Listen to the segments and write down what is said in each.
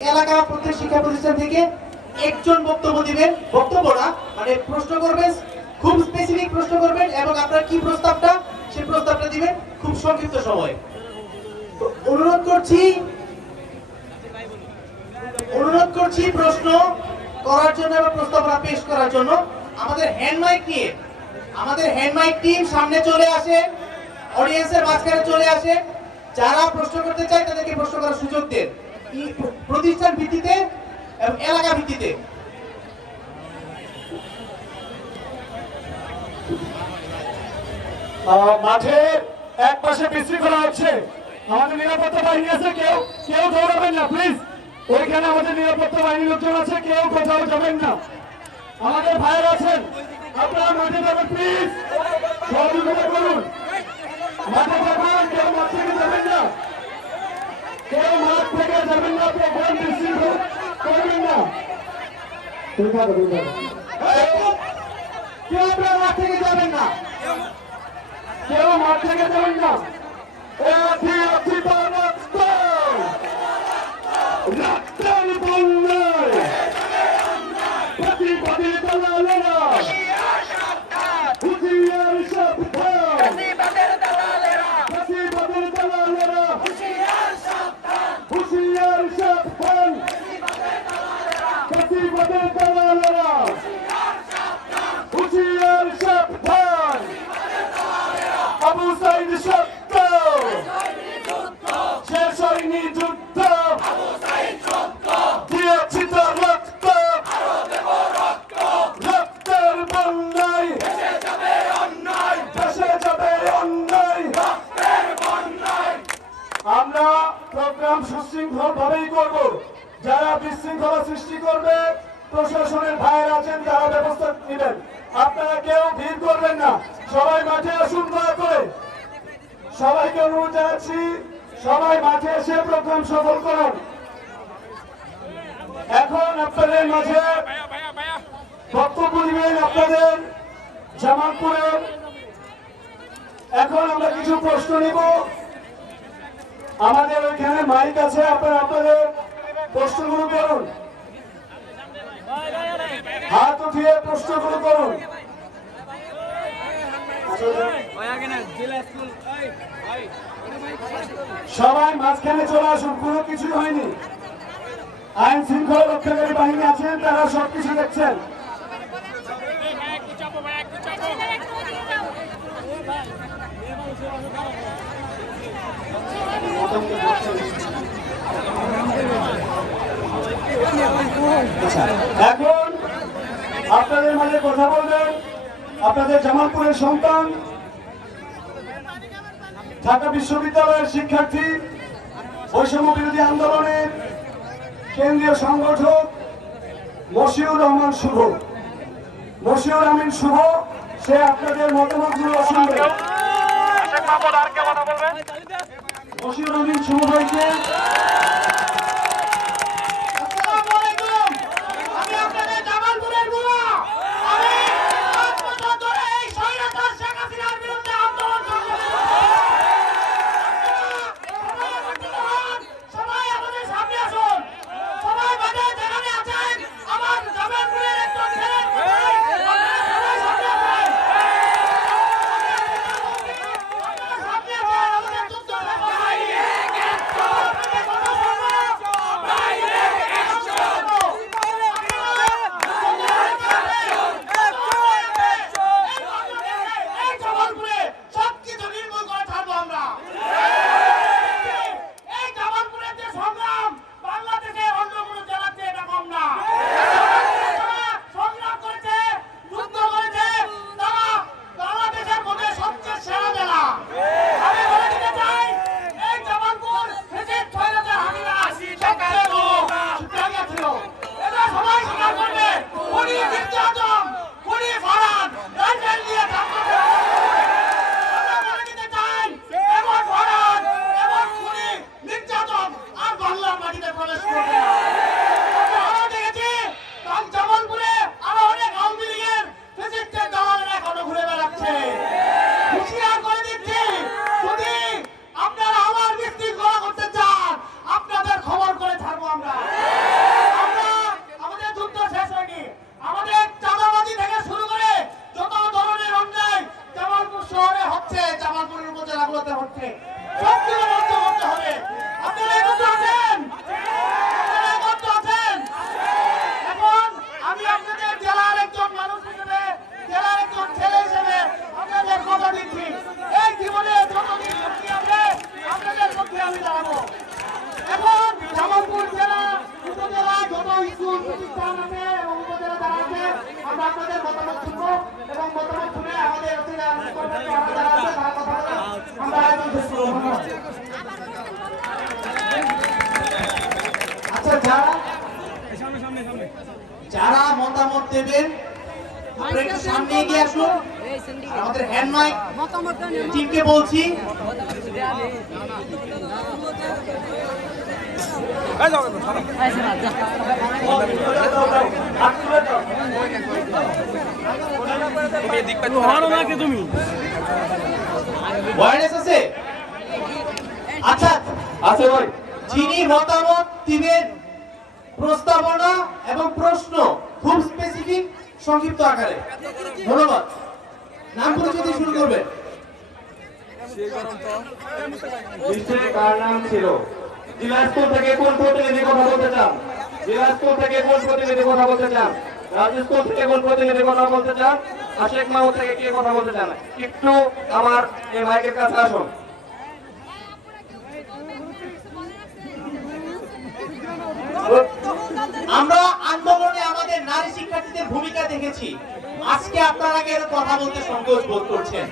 এলাকা প্রত্যেক শিক্ষা প্রতিষ্ঠান থেকে একজন বক্তব্য দিবেন, বক্তব্য না মানে প্রশ্ন করবেন, খুব স্পেসিফিক প্রশ্ন করবেন এবং আপনার কি প্রস্তাবটা সেই প্রস্তাবটা দিবেন খুব সংক্ষিপ্ত সময়ে। তো অনুরোধ করছি প্রশ্ন করার জন্য এবং প্রস্তাবনা পেশ করার জন্য আমাদের হ্যান্ড মাইক টিম সামনে চলে আসে, অডিয়েন্সের মাঝখানে চলে আসে। যারা প্রশ্ন করতে চায় তাদেরকে প্রশ্ন করার সুযোগ দেন প্রতিষ্ঠান ভিত্তিতে এবং এলাকা ভিত্তিতে। মাঠে এক পাশে বিশৃঙ্খলা হচ্ছে, আমাদের নিরাপত্তা বাহিনী আছে, কেউ দৌড়াবেন না প্লিজ। ওইখানে আমাদের নিরাপত্তা বাহিনীর লোকজন আছে, কেউ কোথাও যাবেন না। আমাদের ভাইয়ের আছেন, আপনারা মাঠে যাবেন প্লিজ, সহযোগিতা করুন। মাঠে যাবেন, কেউ মাঠ থেকে যাবেন না, প্রোগ্রাম বিশৃঙ্খল করবেন না। কেউ আপনারা মাঠ থেকে যাবেন না। রক্তের বন্যায় প্রতিবাদী দালালেরা হুঁশিয়ার সাবধান, প্রতিবাদের দালালেরা হুঁশিয়ার সাবধান, প্রতিবাদের দালালেরা হুঁশিয়ার সাবধান। আবু সাইদ সত্য, শেষ হয়নি যুদ্ধ, দিয়েছি তো রক্ত, রক্তের বন্যায় ভেসে যাবে অন্যায়। আমরা প্রোগ্রাম সুশৃঙ্খল ভাবেই করব। যারা বিশৃঙ্খলা সৃষ্টি করবে, প্রশাসনের ভাইয়ের আছেন, তারা ব্যবস্থা নেবেন। আপনারা কেউ ভিড় করবেন না, সবাই মাঠে আসুন। দয়া করে সবাইকে অনুরোধ জানাচ্ছি, সবাই মাঠে এসে প্রোগ্রাম সফল করুন। এখন আপনাদের মাঝে বক্তব্য দিবেন আপনাদের জামালপুরের। এখন আমরা কিছু প্রশ্ন নিব, আমাদের ওইখানে মাইক আছে, আপনারা আপনাদের প্রশ্নগুলো করুন, হাত উঠিয়ে প্রশ্নগুলো করুন। সবাই মাঝখানে চলে আসুন, কোনো কিছুই হয়নি। আইন শৃঙ্খলা রক্ষাকারী বাহিনী আছেন, তারা সবকিছু দেখছেন। এখন আপনাদের মাঝে কথা বলবেন আপনাদের জামালপুরের সন্তান, ঢাকা বিশ্ববিদ্যালয়ের শিক্ষার্থী, বৈষম্য বিরোধী আন্দোলনের কেন্দ্রীয় সংগঠক মশিউর রহমান শুভ। মশিউর আমিন শুভ, সে আপনাদের মতামতগুলো শুনবে। মশিউর আমিন শুভ ভাইকে যারা মতামত দেবেন আপনারা একটু সামনে এগিয়ে আসুন। আর আমাদের হ্যান্ড মাইক টিমকে বলছি ওয়্যারনেস আছে? আচ্ছা আছে ভাই। যিনি মতামত দিবেন প্রস্তাবনা এবং প্রশ্ন খুব স্পেসিফিক সংক্ষিপ্ত আকারে। ধন্যবাদ। নাম পরিচয় দিয়ে শুরু করবেন। নিশ্চয়ই কার নাম ছিল? জেলা স্কুল থেকে কোন প্রতিনিধি কথা বলতে চান? জেলা স্কুল থেকে কোন প্রতিনিধি কথা বলতে চান? রাজ্য স্কুল থেকে কোন প্রতিনিধি কথা বলতে চান? আশেক মাহমুদ থেকে কে কথা বলতে চান? একটু আমার এই মাইকের কাছে আসুন। আমরা আন্দোলনে আমাদের নারী শিক্ষার্থীদের ভূমিকা দেখেছি। আজকে আপনারা কেন কথা বলতে সংকোচ বোধ করছেন?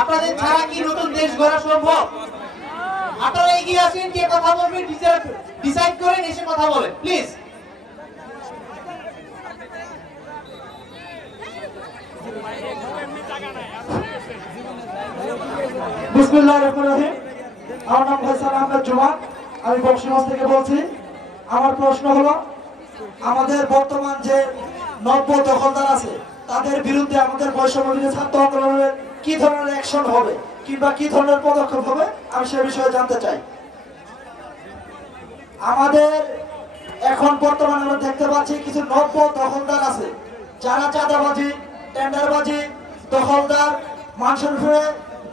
আপনাদের ছাড়া কি নতুন দেশ গড়া সম্ভব? আপনারা এগিয়ে আসেন, কে কথা বলবেন ডিসাইড করেন, এসে কথা বলেন প্লিজ। বিসমিল্লাহির রহমানির রহিম। আমার নাম ফয়সাল আহমেদ জুমান, আমি বক্সিগঞ্জ থেকে বলছি। আমার প্রশ্ন হলো, আমাদের বর্তমান যে নব্য দখলদার আছে তাদের বিরুদ্ধে আমাদের বৈষম্য ছাত্র আন্দোলনের কি ধরনের অ্যাকশন হবে কিংবা কি ধরনের পদক্ষেপ হবে আমি সে বিষয়ে জানতে চাই। আমাদের এখন বর্তমানে আমরা দেখতে পাচ্ছি কিছু নব্য দখলদার আছে যারা চাঁদাবাজি, টেন্ডারবাজি, দখলদার, মানুষের উপরে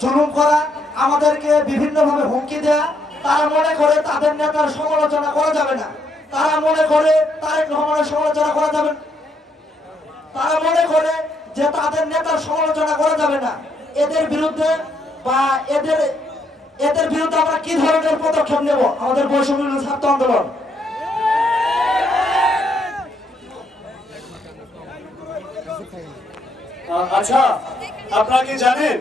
জুলুম করা, আমাদেরকে বিভিন্নভাবে হুমকি দেয়া। তারা মনে করে তাদের নেতার সমালোচনা করা যাবে না, তারা মনে করে তারেক রহমানের সমালোচনা করা যাবে, তারা মনে করে যে তাদের নেতার সমালোচনা করা যাবে না। এদের বিরুদ্ধে বা এদের বিরুদ্ধে আমরা কি ধরনের পদক্ষেপ নেব আমাদের বৈষম্য ছাত্র আন্দোলন? আচ্ছা, আপনারা কি জানেন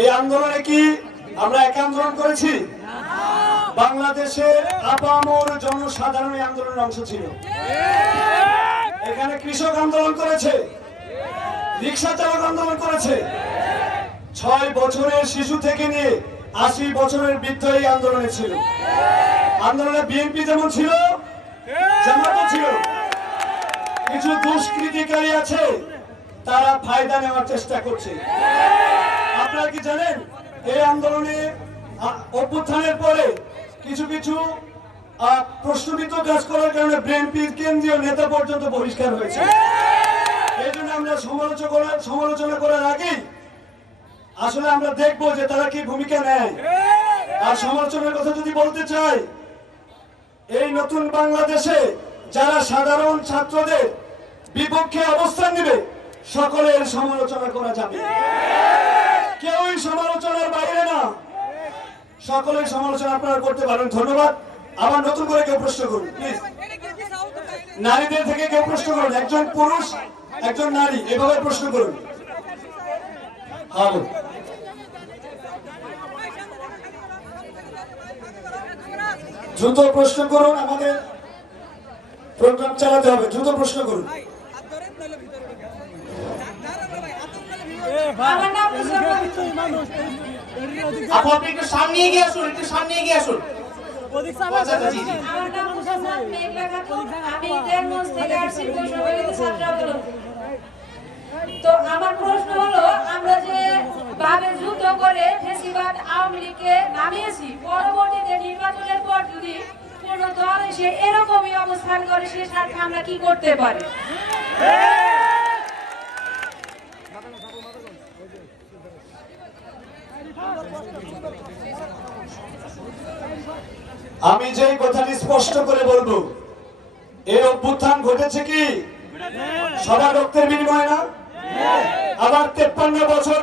এই আন্দোলনে কি আমরা একা আন্দোলন করেছি? বাংলাদেশের আপামর জনসাধারণ এই আন্দোলনের অংশ ছিল। এখানে কৃষক আন্দোলন করেছে, রিক্সা চালক আন্দোলন করেছে, 6 বছরের শিশু থেকে নিয়ে 80 বছরের বৃদ্ধ এই আন্দোলনে ছিল। আন্দোলনে বিএনপি যেমন ছিল, জামাতও ছিল। কিছু দুষ্কৃতিকারী আছে, তারা ফায়দা নেওয়ার চেষ্টা করছে। আপনারা কি জানেন এই আন্দোলনে অভ্যুত্থানের পরে কিছু কিছু প্রশ্নবিদ্ধ কাজ করার কারণে বিএনপির কেন্দ্রীয় নেতা পর্যন্ত বহিষ্কার হয়েছে। এই জন্য আমরা সমালোচনা করার আগেই আসলে আমরা দেখবো যে তারা কি ভূমিকা নেয়। আর সমালোচনার কথা যদি বলতে চাই, এই নতুন বাংলাদেশে যারা সাধারণ ছাত্রদের বিপক্ষে অবস্থান নেবে সকলের সমালোচনা করা যাবে, কেউই সমালোচনার বাইরে না, সকলের সমালোচনা আপনারা করতে পারেন। ধন্যবাদ। আবার নতুন করে কেউ প্রশ্ন করুন প্লিজ। নারীদের থেকে কেউ প্রশ্ন করুন, একজন পুরুষ একজন নারী এভাবে প্রশ্ন করুন। দ্রুত প্রশ্ন করুন, আমাদের প্রোগ্রাম চালাতে হবে। দ্রুত প্রশ্ন করুন। আপনি একটু সামনে এগিয়ে আসুন, একটু সামনে এগিয়ে আসুন। আমার নাম মুসাম্মদ মেঘলা খাতুন, আমি দেড়মঞ্চ থেকে আসছি বৈষম্যবিরোধী ছাত্র আন্দোলন। তো আমার প্রশ্ন হলো, আমরা যে ভাবে যুদ্ধ করে ফ্যাসিবাদ আওয়ামী লীগকে নামিয়েছি, পরবর্তীতে নির্বাচনের পর যদি কোন দল এসে এরকমই অবস্থান করে, সে সাথে আমরা কি করতে পারি? আমি যে কথাটি স্পষ্ট করে বলবো, এই অভ্যুত্থান ঘটেছে কি সবার রক্তের বিনিময়ে না? আবার 53 বছর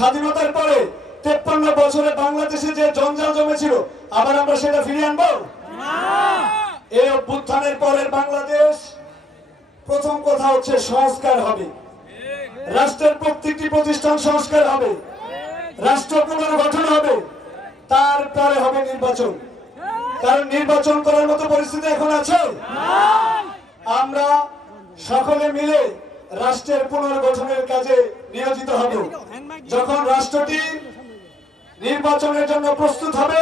স্বাধীনতার পরে 53 বছরে বাংলাদেশে যে জঞ্জাল জমেছিল আবার আমরা সেটা ফিরিয়ে আনবো? এই অভ্যুত্থানের পরের বাংলাদেশ প্রথম কথা হচ্ছে সংস্কার হবে, রাষ্ট্রের প্রত্যেকটি প্রতিষ্ঠান সংস্কার হবে, রাষ্ট্র পুনর্গঠন হবে, তারপরে হবে নির্বাচন। কারণ নির্বাচন করার মতো পরিস্থিতি এখন আছে। আমরা সকলে মিলে রাষ্ট্রের পুনর্গঠনের কাজে নিয়োজিত হব। যখন রাষ্ট্রটি নির্বাচনের জন্য প্রস্তুত হবে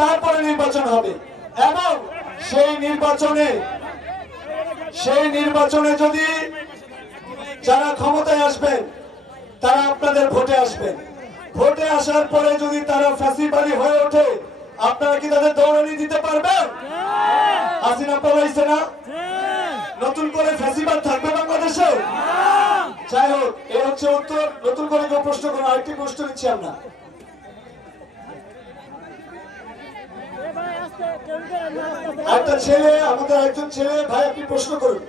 তারপরে নির্বাচন হবে, এবং সেই নির্বাচনে যদি যারা ক্ষমতায় আসবেন তারা আপনাদের ভোটে আসবেন। ভোটে আসার পরে যদি তারা ফ্যাসিবাদী হয়ে ওঠে, আপনারা কি তাদের দৌড়ানি দিতে পারবেন? হাসিনা পালাইছে না, নতুন করে ফ্যাসিবাদ থাকবে বাংলাদেশে? যাই হোক, এ হচ্ছে উত্তর। নতুন করে কেউ প্রশ্ন করুন, আরেকটি প্রশ্ন নিচ্ছি আমরা। একটা ছেলে, আমাদের একজন ছেলে, ভাই আপনি প্রশ্ন করুন।